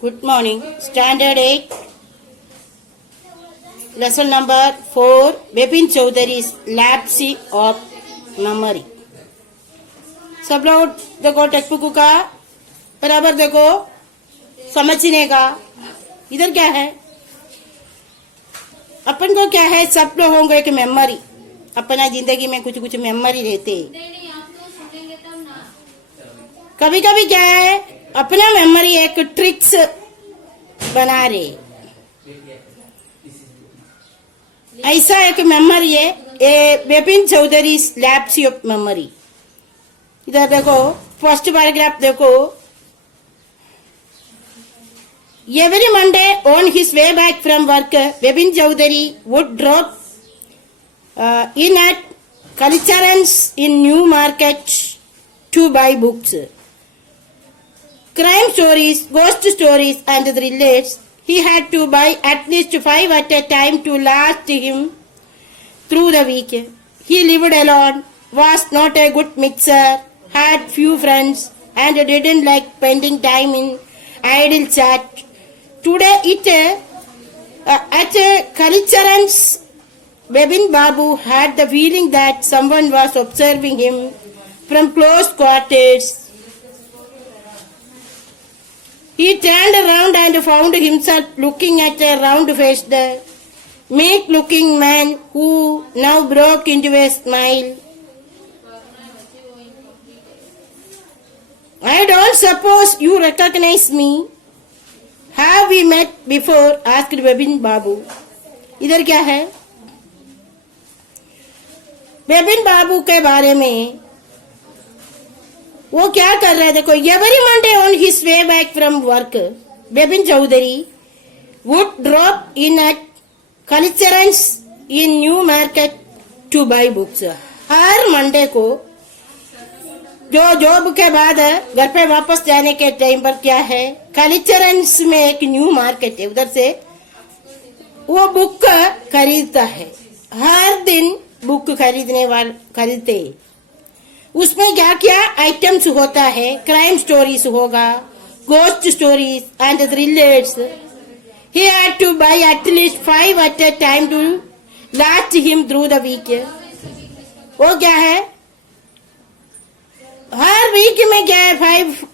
Good morning. Standard 8, lesson number 4, Bipin Chaudhary's Lapse of Memory. सब लोग देखो text book का बराबर देखो समझने का। इधर क्या है, अपन को क्या है, सब लोगों को एक मेमोरी, अपना जिंदगी में कुछ कुछ मेमोरी रहते। कभी कभी क्या है, अपना मेमोरी एक ट्रिक्स बना रहे, ऐसा एक मेमोरी है ये Bipin Chaudhary lapse of memory. इधर देखो फर्स्ट पैराग्राफ देखो। Every Monday on his way back from work, Bipin Chaudhary would drop in at Culturans in New Market to buy books. Crime stories, ghost stories and thrillers. He had to buy at least 5 at a time to last him through the week. He lived alone, was not a good mixer, had few friends and didn't like spending time in idle chat. Today at Culturans, Bipin Babu had the feeling that someone was observing him from close quarters. He turned around and found himself looking at a round-faced, meek-looking man who now broke into a smile. I don't suppose you recognize me. Have we met before? asked Bipin Babu. इधर क्या है, बिपिन बाबू के बारे में वो क्या कर रहे थे। देखो, every Monday on his way back from work, Bipin Chowdhury would drop in at Kalicharan's in New Market to buy books. हर मंडे को जो जॉब के बाद घर पे वापस जाने के टाइम पर क्या है, कल्चरंस में एक न्यू मार्केट है, उधर से वो बुक खरीदता है। हर दिन बुक खरीदते। उसमें क्या क्या आइटम्स होता है, क्राइम स्टोरीज होगा, ghost stories and thrillers. He had to buy एट लीस्ट 5 at a time to last him through the week. वो क्या है, हर वीक में क्या है 5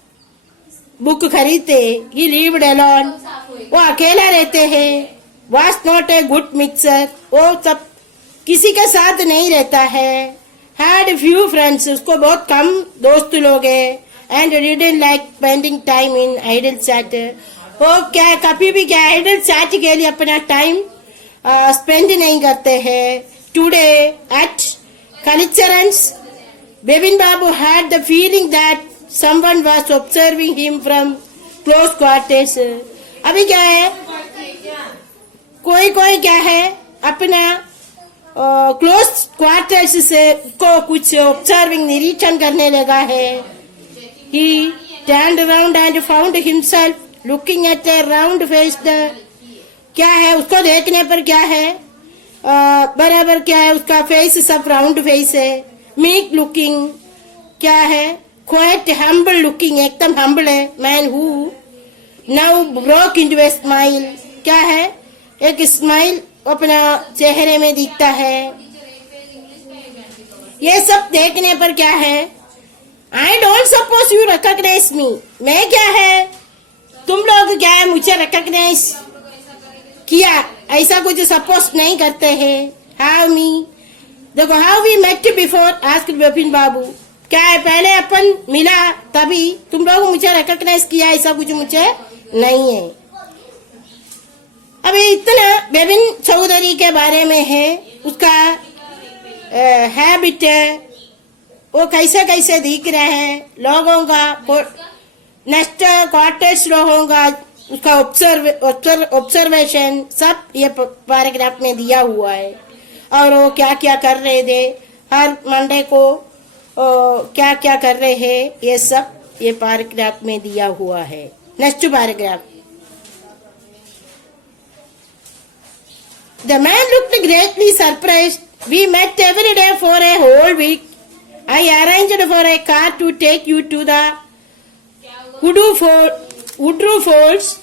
बुक खरीदते। ही लिव्ड अलोन, वो अकेला रहते हैं। Was not a good mixer, वो सब किसी के साथ नहीं रहता है। हैड फ्यू फ्रेंड्स, उसको बहुत कम दोस्त लोग हैं। And didn't like spending time in idle chat, वो क्या कभी भी क्या आइडल चैट के लिए अपना टाइम स्पेंड नहीं करते हैं। Today at Kalicharan's, Bipin Babu had the feeling that someone was observing him from close quarters. अभी क्या है, कोई क्या है अपना क्लोज क्वार्टर्स से को कुछ ऑब्जर्विंग, निरीक्षण करने लगा है। He turned around and found himself looking at a round-faced, क्या है उसको देखने पर क्या है, बराबर क्या है, उसका फेस सब राउंड फेस है। मीक लुकिंग क्या है, क्वाइट हम्बल लुकिंग, एकदम हम्बल है। Man who now broke into a smile, क्या है, एक स्माइल अपना चेहरे में दिखता है। ये सब देखने पर क्या है, I don't suppose you recognise me, मैं क्या है, तुम लोग क्या है मुझे रिकॉग्नाइज किया, ऐसा कुछ सपोज नहीं करते हैं। हाउ मी, देखो how we met before asked Bipin Babu, क्या है पहले अपन मिला तभी तुम लोग मुझे रिकॉग्नाइज किया, ऐसा कुछ मुझे नहीं है। अभी इतना बिपिन चौधरी के बारे में है, उसका हैबिट है, वो कैसे कैसे दिख रहे हैं लोगों का, नेक्स्ट क्वार्टर्स लोगों का उसका ऑब्जर्वेशन सब ये पैराग्राफ में दिया हुआ है। और वो क्या क्या कर रहे थे, हर मंडे को क्या क्या कर रहे हैं, ये सब ये पैराग्राफ में दिया हुआ है। Next paragraph, the man looked greatly surprised. We met every day for a whole week. I arranged for a car to take you to the Woodrue Falls.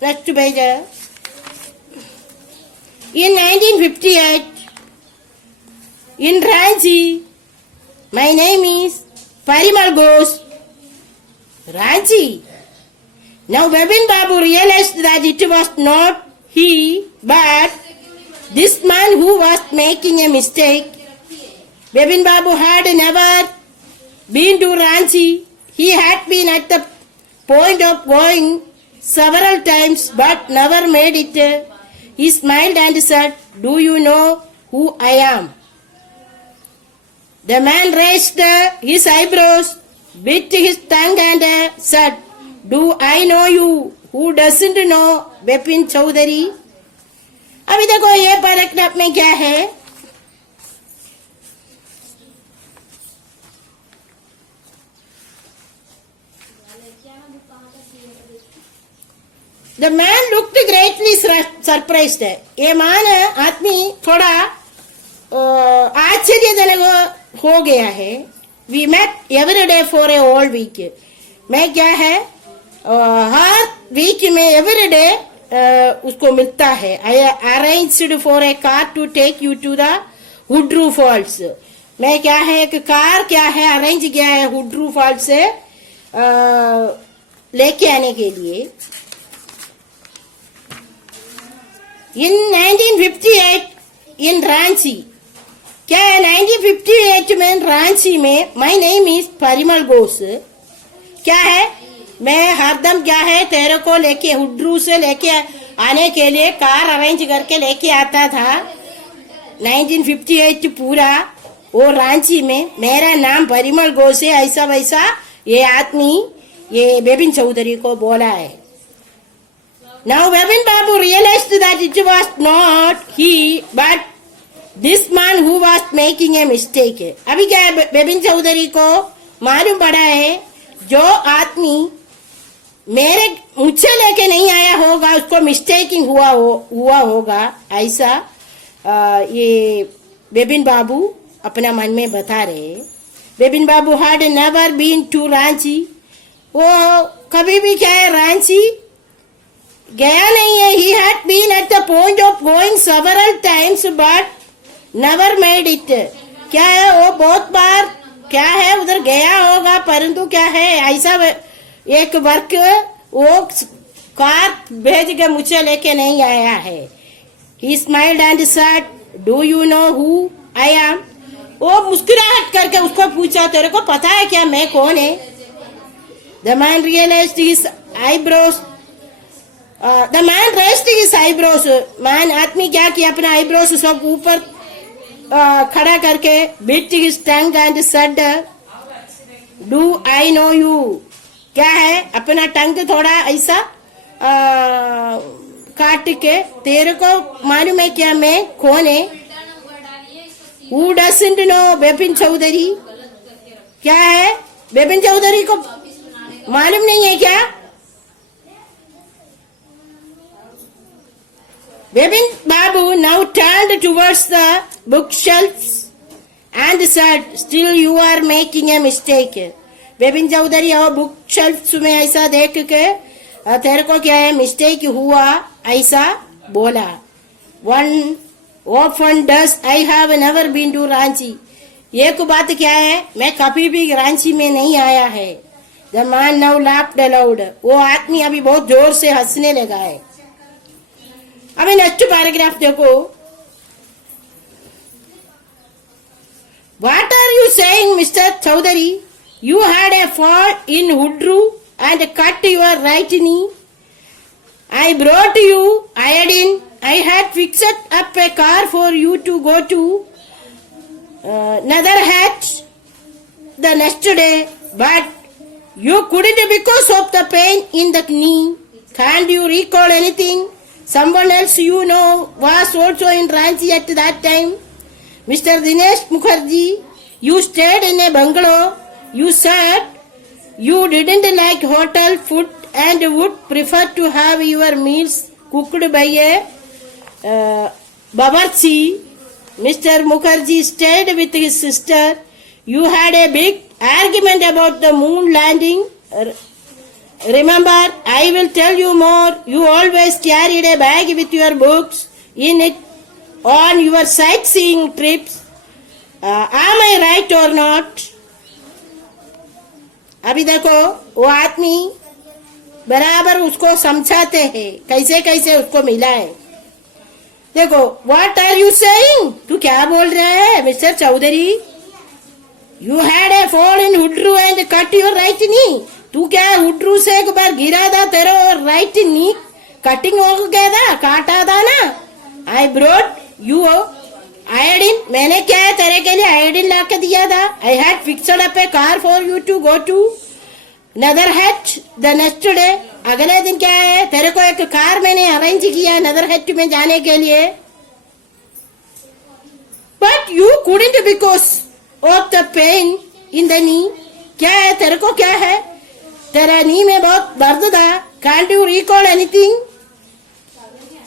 Next page. In 1958, in Ranchi, my name is Parimal Ghosh. Ranchi. Now Bipin Babu realized that it was not he, but this man who was making a mistake. Bipin Babu had never been to Ranchi. He had been at the point of going several times but never made it. He smiled and said, "Do you know who I am?" The man raised his eyebrows, bit his tongue and said, "Do I know you? Who doesn't know Bipin Chowdhury?" अभी देखो ये paragraph में क्या है. The man looked greatly surprised. ये मान आदमी थोड़ा आश्चर्यजनक हो गया है. We met every day for a whole week. मैं क्या है हर वीक में every day उसको मिलता है. I arranged for a car to take you to the Woodrue Falls. मैं क्या है एक कार क्या है अरेंज किया है Woodrue Falls से लेके आने के लिए. In 1958 in Ranchi. क्या है 1958 में रांची में my name is Parimal Ghosh. क्या है मैं हरदम क्या है तेरे को लेके हुड्रू से लेके आने के लिए कार अरेंज करके लेके आता था. 1958 पूरा वो रांची में मेरा नाम परिमल घोष है ऐसा वैसा ये आदमी ये बिपिन चौधरी को बोला है. Now Bipin Babu realized that it was not he but this man who was making a mistake. अभी क्या है बिपिन चौधरी को मालूम पड़ा है जो आदमी मुझसे लेके नहीं आया होगा उसको मिस्टेकिंग हुआ होगा ऐसा ये बिपिन बाबू अपना मन में बता रहे. बिपिन बाबू had never been to Ranchi. वो कभी भी क्या है रांची गया नहीं है. He had been at the point of going several times but never made it. क्या है वो बहुत बार क्या है उधर गया होगा परंतु क्या है ऐसा एक वर्क वो कार भेज के मुझे लेके नहीं आया है. He smiled and said, "Do you know who I am?" वो मुस्कुराहट करके उसको पूछा तेरे को पता है क्या मैं कौन है. The man realized his eyebrows. The man raised his eyebrows. Man आदमी क्या किया अपना आईब्रोस सब ऊपर खड़ा करके bit his tongue and said, "Do I know you?" क्या है अपना टंग थोड़ा ऐसा काट के तेरे को मालूम है क्या मैं कौन है. Who doesn't know Bipin Chaudhary. क्या है बिपिन चौधरी को मालूम नहीं है क्या. Bipin Babu now turned towards the bookshelves and said, "Still you are making a mistake." Bipin Chaudhary और बुक शेल्फ में ऐसा देख के तेरे को क्या है मिस्टेक हुआ ऐसा बोला. One often does I have never been to Ranchi. एक बात क्या है मैं कभी भी रांची में नहीं आया है. The man now laughed aloud. वो आदमी अभी बहुत जोर से हंसने लगा है. अभी नेक्स्ट पैराग्राफ देखो. What are you saying, Mr. Chowdhury? You had a fall in Woodrue and cut your right knee. I brought you iodine. I had fixed up a car for you to go to Netherhat the next day, but you couldn't because of the pain in the knee. Can't you recall anything? Someone else you know was also in Ranchi at that time. Mr. Dinesh Mukherjee, you stayed in a bungalow. You said you didn't like hotel food and would prefer to have your meals cooked by a bawarchi. Mr. Mukherjee stayed with his sister. You had a big argument about the moon landing. Remember, I will tell you more. You always carried a bag with your books in it on your sightseeing trips. Am I right or not? अभी देखो वो आदमी बराबर उसको समझाते हैं कैसे कैसे उसको मिला है. देखो, व्हाट आर यू सेइंग? तू क्या बोल रहा है Mister Chowdhury? You had a fall in Hudru and cut your right knee. तू क्या हुड्रू से एक बार गिरा था, तेरा राइट नी कटिंग हो गया था, काटा था ना. I brought you iodine. मैंने क्या है तेरे के लिए आयोडीन ला के दिया था. I had fixed up a car for you to go to Netarhat the next day. अगले दिन क्या है, तेरे को एक कार मैंने अरेंज किया नदरहट में जाने के लिए. But you couldn't because of the pain in the knee. क्या है तेरे को, क्या है तेरा नी में बहुत दर्द था. Can't you recall anything?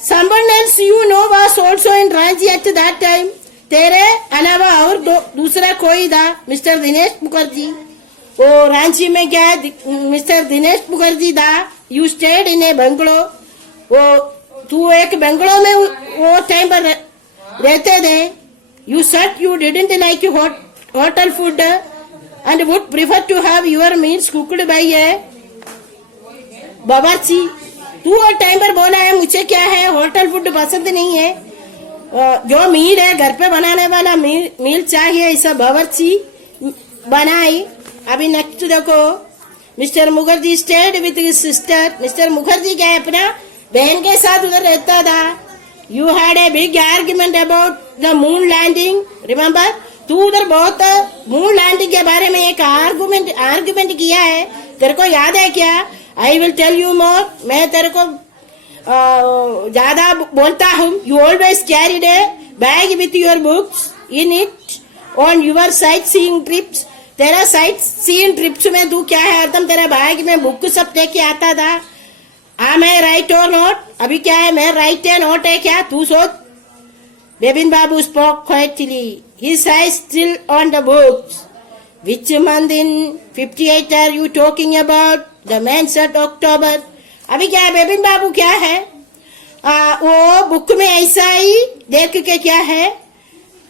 Someone else you know was also in Ranchi at that time. तेरे अलावा और दूसरा कोई था, मिस्टर दिनेश मुखर्जी. वो रांची में क्या मिस्टर दिनेश मुखर्जी था. You stayed in A bungalow. वो तू एक बंगलो में वो टाइम पर रहते थे. You said you didn't like hotel food and would prefer to have your meals cooked by a bawarchi. तू और टाइम पर बोला है मुझे क्या है होटल फूड पसंद नहीं है, जो मील है घर पे बनाने वाला मील चाहिए. ऐसा बावर्ची बनाई. अभी नेक्स्ट देखो, mister Mukherjee stayed with his sister. Mister Mukherjee क्या है अपना बहन के साथ उधर रहता था. You had a big argument about the moon landing. Remember, तू उधर बहुत मून लैंडिंग के बारे में एक आर्ग्यूमेंट किया है. तेरे को याद है क्या? I will tell you more. मैं तेरे को ज्यादा बोलता हूँ. You always carried a bag with your books in it on your sightseeing trips. तेरा साइट सीइंग ट्रिप्स में तू क्या है एकदम तेरा बैग में बुक सब लेके आता था. Am I right or not? अभी क्या है, मैं राइट है नॉट है क्या तू सोच. बेबिन बाबू spoke quietly. His eyes still on the books. Which month in 58 are you talking about? The man said October. अभी क्या है बेबिन बाबू, क्या है वो बुक में ऐसा ही देख के क्या है,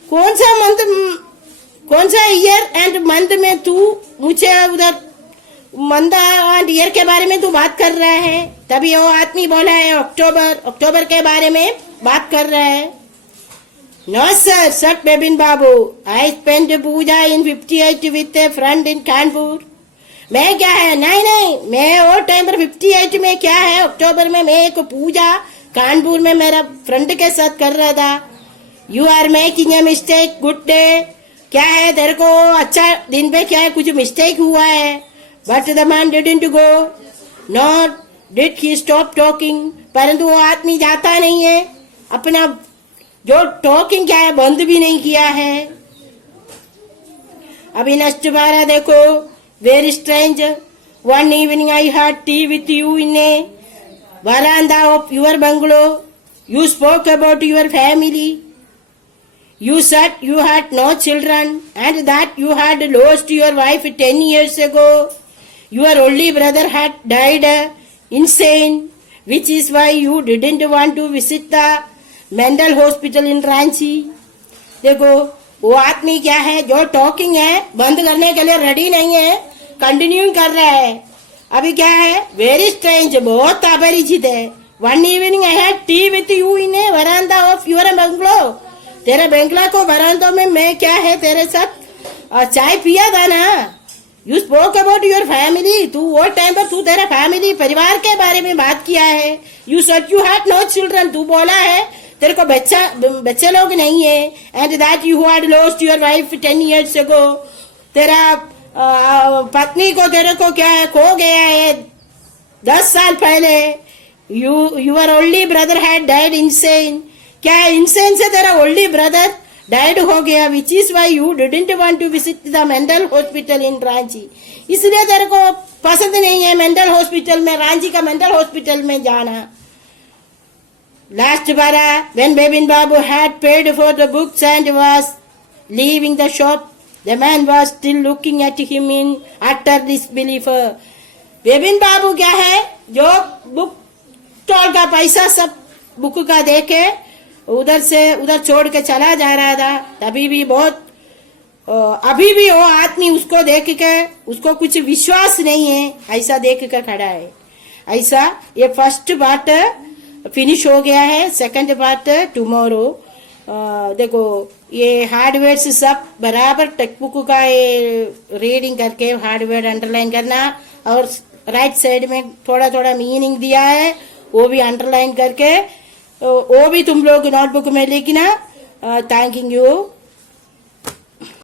कौन सा मंथ, कौन सा ईयर एंड मंथ में तू मुझे उधर मंथ एंड ईयर के बारे में तू बात कर रहा है. तभी वो आदमी बोला है अक्टूबर के बारे में बात कर रहा है. No sir, said Bipin Babu. I spend Puja in 58 with a friend in Kanpur. मैं क्या है, नहीं मैं वो टाइम पर 58 में क्या है अक्टूबर में मैं एक पूजा कानपुर में मेरा फ्रेंड के साथ कर रहा था. You are making a mistake. Good day. क्या है तेरे को अच्छा दिन पे क्या है कुछ मिस्टेक हुआ है. But the man didn't go not did he stop talking. परंतु वो आदमी जाता नहीं है, अपना जो टॉकिंग क्या है बंद भी नहीं किया है. अभी नेक्स्ट बारा देखो. Very strange. One evening I had tea with you in A veranda of your bungalow. You spoke about your family. You said you had no children and that you had lost your wife 10 years ago. Your only brother had died insane, which is why you didn't want to visit the mental hospital in Ranchi. देखो वो आदमी क्या है जो talking है बंद करने के लिए रेडी नहीं है, कंटिन्यू कर रहा है. अभी क्या है, वेरी स्ट्रेंज, बहुत अपरिचित है. One evening I had tea with you in a veranda of your bungalow. तेरे बंगला को वरांदा में मैं क्या है तेरे साथ चाय पिया था ना. You spoke about your family. तू वो टाइम पर तू तेरा फैमिली परिवार के बारे में बात किया है. You said you had no children. तू बोला है तेरे को बच्चे लोग नहीं है. And that you had lost your wife 10 years ago. तेरा पत्नी को तेरे को क्या है खो गया है 10 साल पहले. Your only brother had died insane. क्या है इनसेन से तेरा ओनली ब्रदर डाइड हो गया. Which is why you didn't want to visit the mental hospital in Ranchi. इसलिए तेरे को पसंद नहीं है मेंटल हॉस्पिटल में, रांची का मेंटल हॉस्पिटल में जाना. लास्ट बारा when Bipin Babu had paid for the books and was leaving the shop, the man was still looking at him in utter disbelief. Bipin Babu क्या है, जो बुक स्टॉल का पैसा सब बुक का देके उधर से उधर छोड़ के चला जा रहा था, तभी भी बहुत अभी भी वो आदमी उसको देख के उसको कुछ विश्वास नहीं है, ऐसा देख कर खड़ा है। ऐसा ये फर्स्ट पार्ट फिनिश हो गया है, सेकंड पार्ट टुमारो। देखो ये हार्डवेयर सब बराबर टेक्स्ट बुक का ये रीडिंग करके हार्डवेयर अंडरलाइन करना, और राइट साइड में थोड़ा थोड़ा मीनिंग दिया है वो भी अंडरलाइन करके वो भी तुम लोग नोटबुक में लिखना। Thank you.